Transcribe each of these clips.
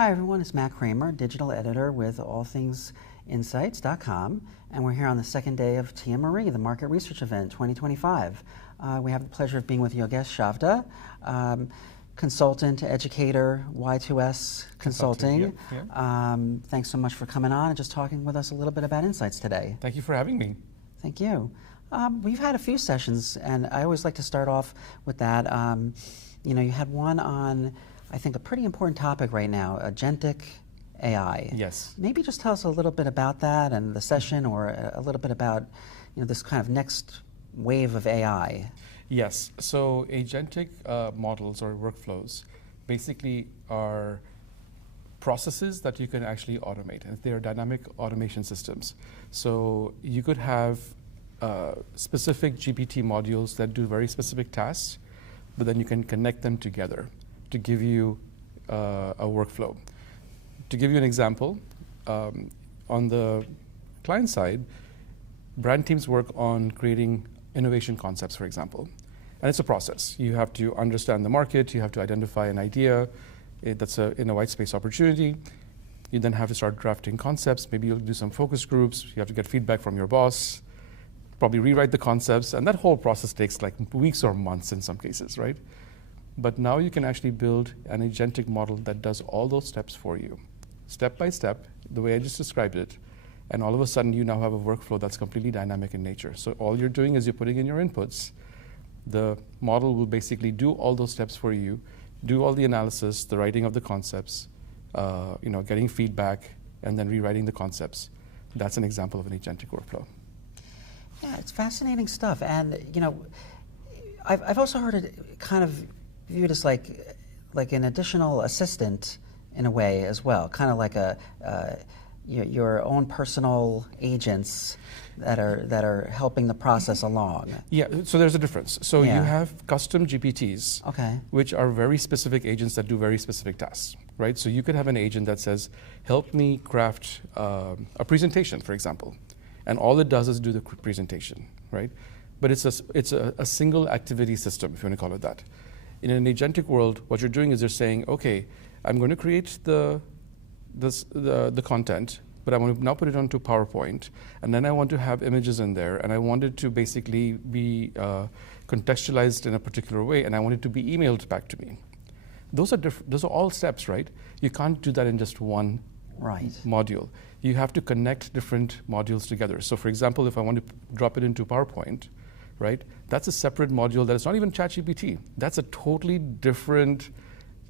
Hi everyone, it's Matt Kramer, digital editor with allthingsinsights.com, and we're here on the second day of TMRE, the Market Research Event 2025. We have the pleasure of being with Yogesh Chavda, consultant, educator, Y2S Consulting. Thanks so much for coming on and just talking with us a little bit about insights today. Thank you for having me. Thank you. We've had a few sessions, and I always like to start off with that. You had one on, I think, a pretty important topic right now, agentic AI. Yes. Maybe just tell us a little bit about that and the session, or a little bit about this kind of next wave of AI. Yes. So agentic models or workflows basically are processes that you can actually automate, and they are dynamic automation systems. So you could have specific GPT modules that do very specific tasks, but then you can connect them together to give you a workflow. To give you an example, on the client side, brand teams work on creating innovation concepts, for example. And it's a process. You have to understand the market, you have to identify an idea that's in a white space opportunity. You then have to start drafting concepts. Maybe you'll do some focus groups. You have to get feedback from your boss, probably rewrite the concepts, and that whole process takes like weeks or months in some cases, right? But now you can actually build an agentic model that does all those steps for you, step by step, the way I just described it, and all of a sudden you now have a workflow that's completely dynamic in nature. So all you're doing is you're putting in your inputs. The model will basically do all those steps for you, do all the analysis, the writing of the concepts, getting feedback, and then rewriting the concepts. That's an example of an agentic workflow. Yeah, it's fascinating stuff. And I've also heard it kind of viewed as like an additional assistant in a way as well, kind of like your own personal agents that are helping the process along. Yeah, so there's a difference. So you have custom GPTs, which are very specific agents that do very specific tasks, right? So you could have an agent that says, help me craft a presentation, for example. And all it does is do the presentation, right? But it's a single activity system, if you want to call it that. In an agentic world, what you're doing is you're saying, okay, I'm going to create the content, but I want to now put it onto PowerPoint, and then I want to have images in there, and I want it to basically be contextualized in a particular way, and I want it to be emailed back to me. Those are all steps, right? You can't do that in just one module. You have to connect different modules together. So for example, if I want to drop it into PowerPoint, right, that's a separate module that is not even ChatGPT. That's a totally different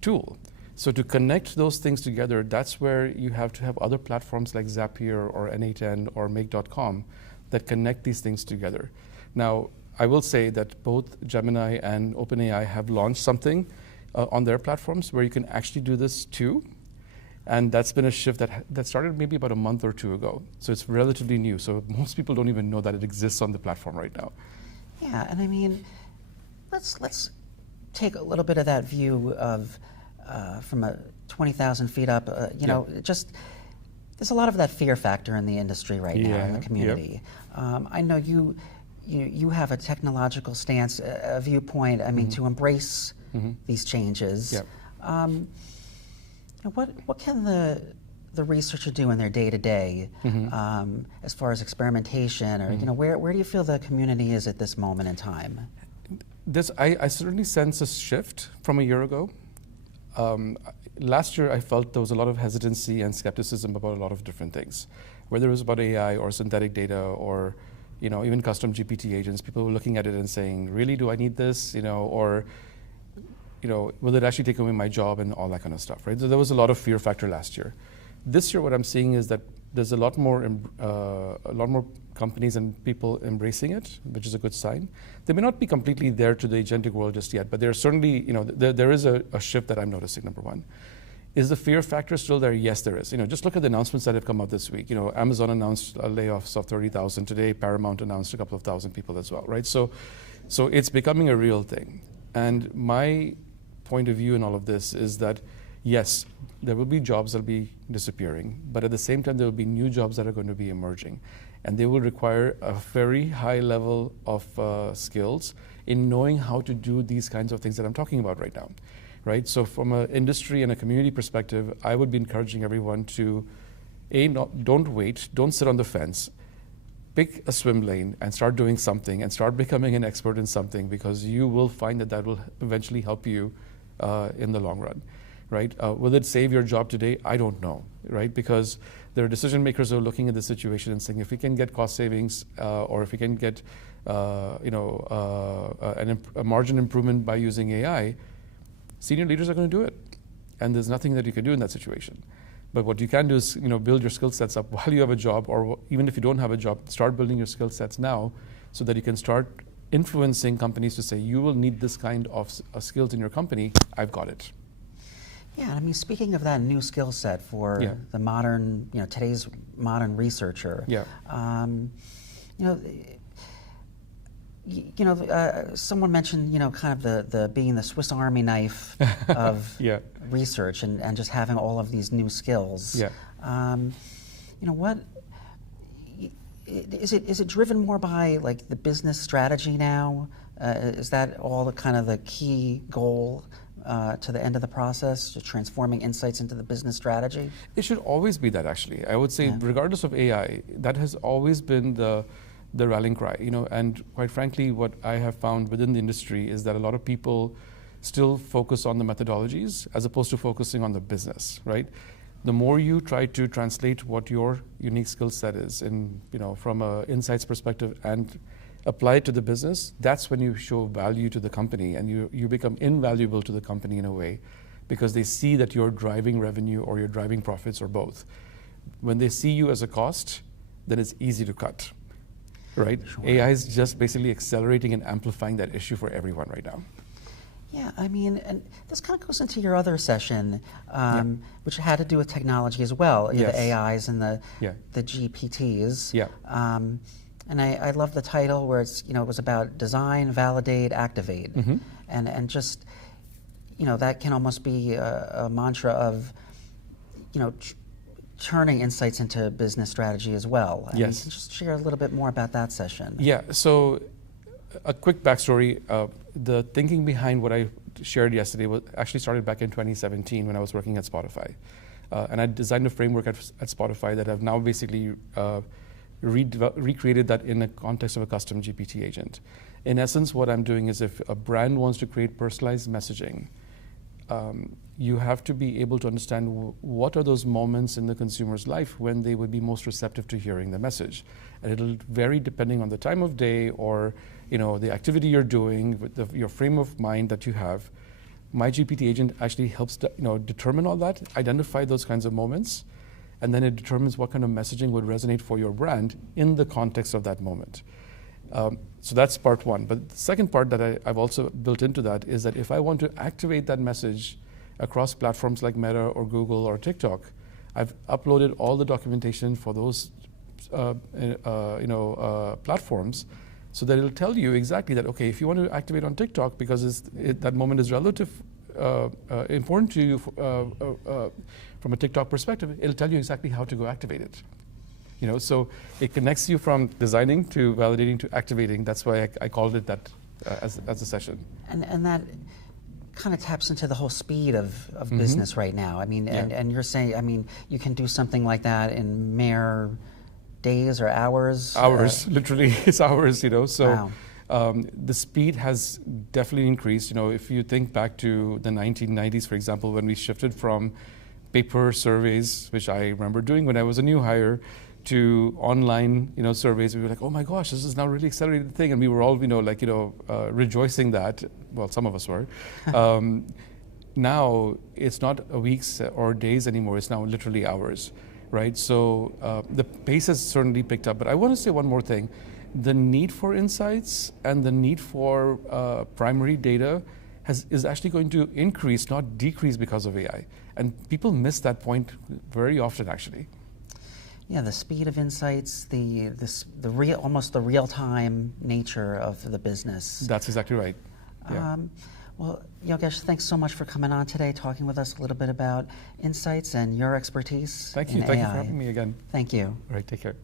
tool. So to connect those things together, that's where you have to have other platforms like Zapier or N8N or Make.com that connect these things together. Now, I will say that both Gemini and OpenAI have launched something on their platforms where you can actually do this too. And that's been a shift that started maybe about a month or two ago. So it's relatively new. So most people don't even know that it exists on the platform right now. Yeah, and I mean, let's take a little bit of that view of from 20,000 feet up. Just there's a lot of that fear factor in the industry right now in the community. I know you have a technological stance, a viewpoint. I mean, to embrace these changes. What can the researcher do in their day-to-day as far as experimentation, or where do you feel the community is at this moment in time? I certainly sense a shift from a year ago. Last year I felt there was a lot of hesitancy and skepticism about a lot of different things, whether it was about AI or synthetic data or even custom GPT agents. People were looking at it and saying, really, do I need this? Will it actually take away my job and all that kind of stuff, right? So there was a lot of fear factor last year. This year, what I'm seeing is that there's a lot more companies and people embracing it, which is a good sign. They may not be completely there to the agentic world just yet, but there's certainly, there is a shift that I'm noticing, number one. Is the fear factor still there? Yes, there is. Just look at the announcements that have come out this week. Amazon announced layoffs of 30,000 today. Paramount announced a couple of thousand people as well, right? So it's becoming a real thing. And my point of view in all of this is that, yes, there will be jobs that will be disappearing, but at the same time, there will be new jobs that are going to be emerging. And they will require a very high level of skills in knowing how to do these kinds of things that I'm talking about right now. right? So from an industry and a community perspective, I would be encouraging everyone to, don't wait, don't sit on the fence. Pick a swim lane and start doing something and start becoming an expert in something, because you will find that will eventually help you in the long run, right? Will it save your job today? I don't know, right? Because there are decision makers who are looking at the situation and saying, if we can get cost savings or if we can get a margin improvement by using AI, senior leaders are going to do it. And there's nothing that you can do in that situation. But what you can do is, build your skill sets up while you have a job, or even if you don't have a job, start building your skill sets now so that you can start influencing companies to say, you will need this kind of skills in your company. I've got it. Yeah, I mean, speaking of that new skill set for the modern, today's modern researcher. Yeah. Someone mentioned, kind of the being the Swiss Army knife of research and just having all of these new skills. Yeah. What is it driven more by like the business strategy now? Is that all the kind of the key goal to the end of the process, to transforming insights into the business strategy? It should always be that, actually. I would say, regardless of AI, that has always been the rallying cry, and quite frankly, what I have found within the industry is that a lot of people still focus on the methodologies as opposed to focusing on the business, right? The more you try to translate what your unique skill set is from an insights perspective and apply it to the business, that's when you show value to the company and you become invaluable to the company in a way, because they see that you're driving revenue or you're driving profits or both. When they see you as a cost, then it's easy to cut. Right? Sure. AI is just basically accelerating and amplifying that issue for everyone right now. Yeah, I mean, and this kind of goes into your other session, which had to do with technology as well, the AIs and the GPTs. Yeah. And I love the title where it was about design, validate, activate, and just that can almost be a mantra of turning insights into business strategy as well. And yes. Can you just share a little bit more about that session? Yeah, so a quick backstory. The thinking behind what I shared yesterday actually started back in 2017 when I was working at Spotify. And I designed a framework at Spotify that I've now basically recreated that in the context of a custom GPT agent. In essence, what I'm doing is if a brand wants to create personalized messaging, you have to be able to understand what are those moments in the consumer's life when they would be most receptive to hearing the message. And it'll vary depending on the time of day or the activity you're doing, with your frame of mind that you have. My GPT agent actually helps determine all that, identify those kinds of moments, and then it determines what kind of messaging would resonate for your brand in the context of that moment. So that's part one. But the second part that I've also built into that is that if I want to activate that message across platforms like Meta or Google or TikTok, I've uploaded all the documentation for those platforms, so that it'll tell you exactly that, okay, if you want to activate on TikTok because that moment is important to you from a TikTok perspective, it'll tell you exactly how to go activate it. So it connects you from designing to validating to activating. That's why I called it that as a session. And that kind of taps into the whole speed of business right now. I mean, and you're saying, you can do something like that in mere days or hours? Hours, literally, it's hours, So wow. The speed has definitely increased. If you think back to the 1990s, for example, when we shifted from paper surveys, which I remember doing when I was a new hire, to online, surveys, we were like, oh my gosh, this is now really accelerated thing, and we were all, rejoicing that. Well, some of us were. Now it's not weeks or days anymore; it's now literally hours, right? So the pace has certainly picked up. But I want to say one more thing: the need for insights and the need for primary data is actually going to increase, not decrease, because of AI. And people miss that point very often, actually. Yeah, the speed of insights, almost the real-time nature of the business. That's exactly right. Yeah. Well, Yogesh, thanks so much for coming on today, talking with us a little bit about insights and your expertise. Thank you. in Thank AI. you for having me again. Thank you. All right, take care.